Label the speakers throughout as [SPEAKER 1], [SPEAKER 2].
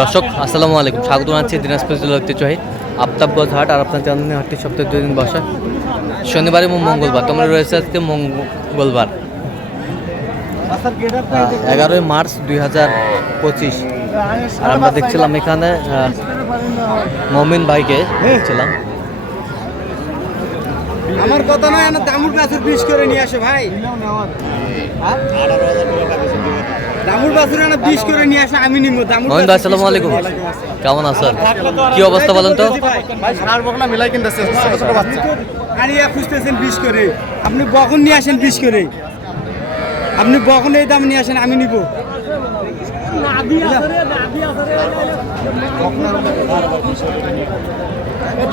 [SPEAKER 1] দর্শক আসসালামু আলাইকুম। স্বাগত জানাচ্ছি দিনাজপুর জেলা ঐতিহ্যবাহী আফতাবগঞ্জ হাট আর আপনার চাঁদনী হাটটি সপ্তাহে দুই দিন বসা। শনিবার এবং মঙ্গলবার। তোমরা রয়েছে আজকে মঙ্গলবার। এগারোই মার্চ দুই হাজার পঁচিশ। আর আমরা দেখছিলাম এখানে মমিন ভাইকে দেখছিলাম।
[SPEAKER 2] আমার কথা নয় না দামুর বাছুর বিষ করে নিয়ে আসে ভাই।
[SPEAKER 1] মমিন আসসালামু আলাইকুম। কেমন আছেন? কি অবস্থা বলেন তো?
[SPEAKER 2] ভাই সার বকনা মিলাই কিনতেছে খুঁজতেছেন করে। আপনি বকন নিয়ে আসেন বিষ করে। আপনি বকন এই দাম নিয়ে আসেন আমি নিব।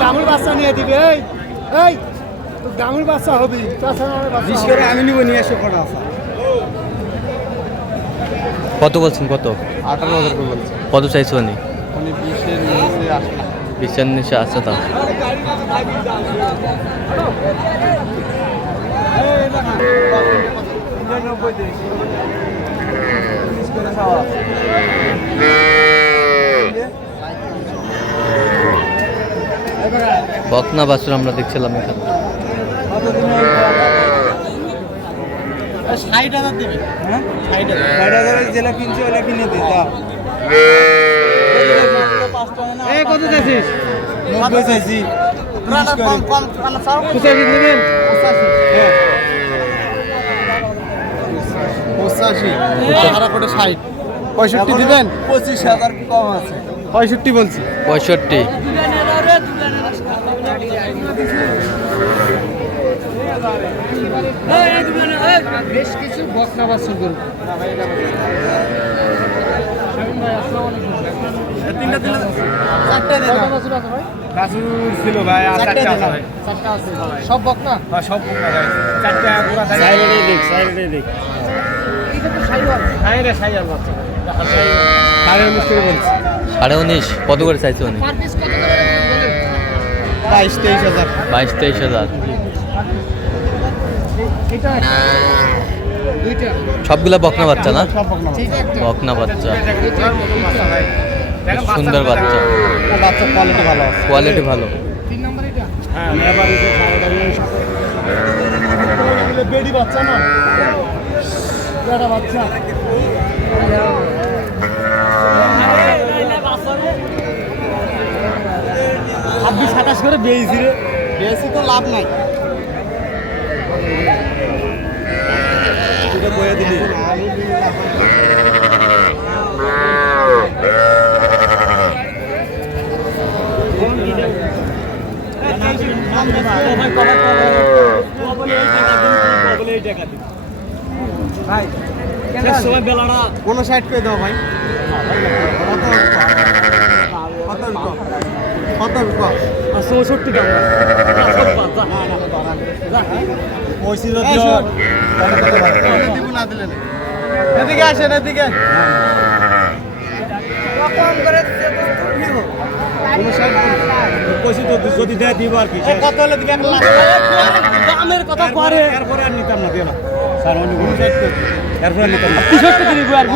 [SPEAKER 3] দামুর বাচ্চা নিয়ে দিবে এই দামুর বাচ্চা হবি। বাচ্চা
[SPEAKER 2] করে আমি নিব নিয়ে আসে কটা আছে।
[SPEAKER 1] কত বলছেন কত?
[SPEAKER 2] আঠারো হাজার করে বলছে।
[SPEAKER 1] কত চাইছো উনি?
[SPEAKER 2] উনি বিশের নিচে আসে না
[SPEAKER 1] বিশের নিচে তা বকনা বাছুর আমরা দেখছিলাম এখানে।
[SPEAKER 2] ষাট হাজার দেবে। হ্যাঁ? ষাট হাজার। ষাট যেটা কিনছে ওটা কিনে দিই দাও এই কত চাইছিস? নব্বই চাইছি। পঁচাশি সারা পঁয়ষট্টি দিবেন? পঁচিশ হাজার কম আছে। পঁয়ষট্টি বলছি।
[SPEAKER 1] পঁয়ষট্টি।
[SPEAKER 3] বেশ কিছু সব বকনা?
[SPEAKER 2] হ্যাঁ সব দেখ সাইডে দেখ মিস্ত্রি বলছি।
[SPEAKER 1] সাড়ে উনিশ। কত করে চাইছো উনি?
[SPEAKER 2] বাইশ তেইশ হাজার।
[SPEAKER 1] বাইশ তেইশ হাজার। সবগুলা বকনা বাচ্চা না? বকনা বাচ্চা। সুন্দর বাচ্চা।
[SPEAKER 2] বাচ্চা কোয়ালিটি ভালো
[SPEAKER 1] কোয়ালিটি ভালো।
[SPEAKER 3] তিন নম্বর এটা।
[SPEAKER 2] হ্যাঁ মেবারি বেডি বাচ্চা না? ছাব্বিশ সাতাশ করে বেয়েছি রে। বেয়েছি তো লাভ নাই। এটা বয়ে দিলি ভাই সময় বেলাটা কোনো সাইড করে দাও ভাই। কত কত কত চৌষট্টি টাকা। এদিকে আসেন এদিকে যদি দেয় দিব আর কি কত হলে দিকে দামের কথা করে এরপরে আর নিতাম না দিও না স্যার অন্য কোনো এরপরে নিতাম না টি-শার্টটা দিব আর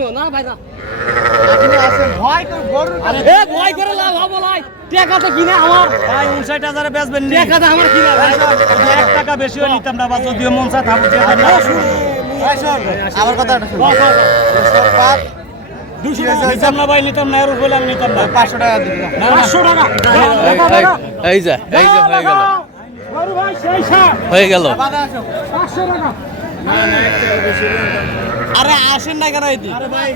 [SPEAKER 2] গু
[SPEAKER 3] দামও না ভাই না।
[SPEAKER 2] ভয়
[SPEAKER 3] এ ভয় করে লাভ হব লাই টাকা তো কিনে আমার।
[SPEAKER 2] ভাই উনষাট হাজারে বেচবেন
[SPEAKER 3] টাকা তো আমার কিনা ভাই।
[SPEAKER 2] এক টাকা বেশি নিতাম না বা যদিও মন চায় থাকুক। আমার কথা
[SPEAKER 1] হয়ে গেল।
[SPEAKER 2] আরে আসেন না কেন আরে ভাই।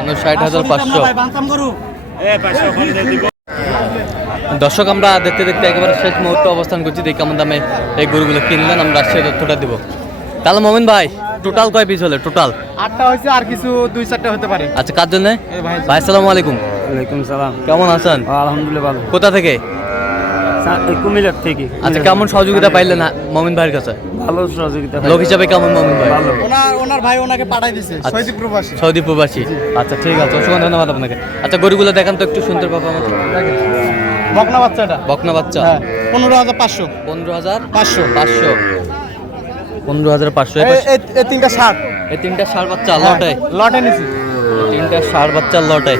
[SPEAKER 1] উনষাট হাজার পাঁচশো। দর্শক আমরা দেখতে দেখতে একেবারে শেষ মুহূর্তে অবস্থান করছি। দেখি কেমন দামে এই গরুগুলো কিনলেন। আমরা সেই তথ্যটা দিব। তাহলে মোমিন ভাই টোটাল কয় পিস হলে? টোটাল
[SPEAKER 2] আটটা হয়েছে আর কিছু দুই চারটা হতে পারে।
[SPEAKER 1] আচ্ছা কার জন্য?
[SPEAKER 2] ভাই।
[SPEAKER 1] ভাই আসসালামু আলাইকুম।
[SPEAKER 2] ওয়ালাইকুম সালাম।
[SPEAKER 1] কেমন আছেন?
[SPEAKER 2] আলহামদুলিল্লাহ ভালো।
[SPEAKER 1] কোথা থেকে?
[SPEAKER 2] কুমিল্লার থেকে।
[SPEAKER 1] আচ্ছা কেমন সহযোগিতা পাইলেন মমিন ভাইয়ের কাছে?
[SPEAKER 2] ভালো সহযোগিতা
[SPEAKER 1] লোক হিসাবে কেমন মমিন ভাই?
[SPEAKER 2] ওনার ওনার ভাই ওনাকে পাঠাই দিছে
[SPEAKER 1] আচ্ছা।
[SPEAKER 2] সৈদি প্রবাসী।
[SPEAKER 1] সৌদি প্রবাসী। আচ্ছা ঠিক আছে অসংখ্য ধন্যবাদ আপনাকে। আচ্ছা গরুগুলো দেখান তো একটু সুন্দর পাবো আমাকে।
[SPEAKER 2] বকনা বাচ্চাটা
[SPEAKER 1] বকনা বাচ্চা।
[SPEAKER 2] হ্যাঁ পনেরো হাজার পাঁচশো।
[SPEAKER 1] পনেরো হাজার
[SPEAKER 2] পাঁচশো।
[SPEAKER 1] পাঁচশো। পনেরো হাজার পাঁচশো
[SPEAKER 2] এই- তিনটা ষাট।
[SPEAKER 1] এই তিনটা ষাড় বাচ্চা
[SPEAKER 2] হ্যাঁ,
[SPEAKER 1] লটে।
[SPEAKER 2] লটে নিছি।
[SPEAKER 1] তিনটা ষাড় বাচ্চা লটে।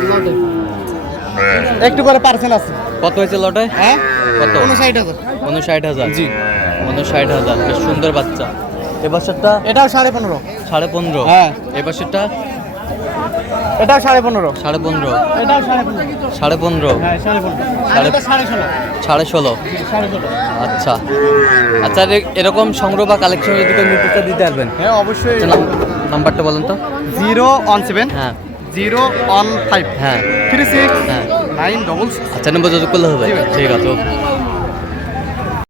[SPEAKER 2] একটু করে পার্সেন্ট আছে।
[SPEAKER 1] কত হয়েছে লটে?
[SPEAKER 2] হ্যাঁ?
[SPEAKER 1] কত?
[SPEAKER 2] উনষাট হাজার।
[SPEAKER 1] উনষাট হাজার।
[SPEAKER 2] জি।
[SPEAKER 1] উনষাট হাজার বেশ সুন্দর বাচ্চা। এ বছরটা
[SPEAKER 2] এটাও সাড়ে পনেরো।
[SPEAKER 1] সাড়ে পনেরো?
[SPEAKER 2] হ্যাঁ।
[SPEAKER 1] এ বছরটা
[SPEAKER 2] এটাও সাড়ে পনেরো।
[SPEAKER 1] সাড়ে পনেরো।
[SPEAKER 2] এটাও সাড়ে পনেরো।
[SPEAKER 1] সাড়ে পনেরো?
[SPEAKER 2] হ্যাঁ সাড়ে পনেরো।
[SPEAKER 1] সাড়ে-
[SPEAKER 2] সাড়ে ষোলো।
[SPEAKER 1] সাড়ে ষোলো?
[SPEAKER 2] সাড়ে ষোলো।
[SPEAKER 1] আচ্ছা। আচ্ছা এরকম সংগ্রহ বা কালেকশন যদি কেউ চায় দিতে পারবেন?
[SPEAKER 2] হ্যাঁ অবশ্যই।
[SPEAKER 1] আচ্ছা, নাম্বারটা বলেন তো।
[SPEAKER 2] জিরো ওয়ান সেভেন
[SPEAKER 1] হ্যাঁ।
[SPEAKER 2] Zero one five.
[SPEAKER 1] হ্যাঁ।
[SPEAKER 2] থ্রি সিক্স
[SPEAKER 1] হ্যাঁ।
[SPEAKER 2] নাইন ডবল
[SPEAKER 1] আচ্ছা নম্বর যোগাযোগ করলে হবে। ঠিক আছে